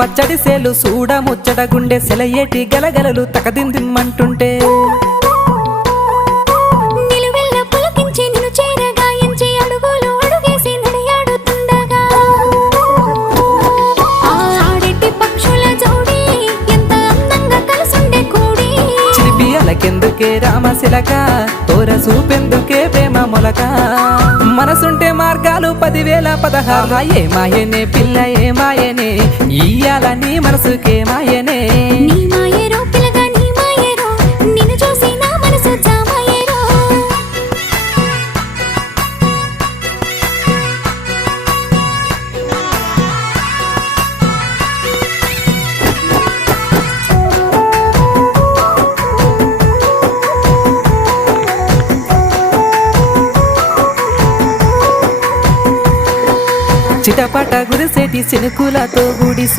పచ్చడి సేలు సూడ ముచ్చట గుండె సెలయేటి గలగలలు తకదిందిమ్మంటుంటే నిలువెల్ల పులకించి నిన్ను చేరగాయించి అడుగులు అడుగేసి నడియాడుతుండగా ఆడెట్టి పక్షుల జోడి ఎంత అందంగా కలుసుండే కూడి చిలిపియలకెందుకే రామశిలక తోర చూపెందుకే ప్రేమ మొలక మనసుంటే మార్గాలు 10,016 ఏ మాయనే పిల్ల ఏ మాయనే ఇయ్యాల నీ మనసుకే మాయనే నీ మాయేరో పిల్లగా నీ మాయేరో నిన్ను చూసి నా మనసు జామాయేరో చిటపట గురిసేటి చినుకులతో గుడి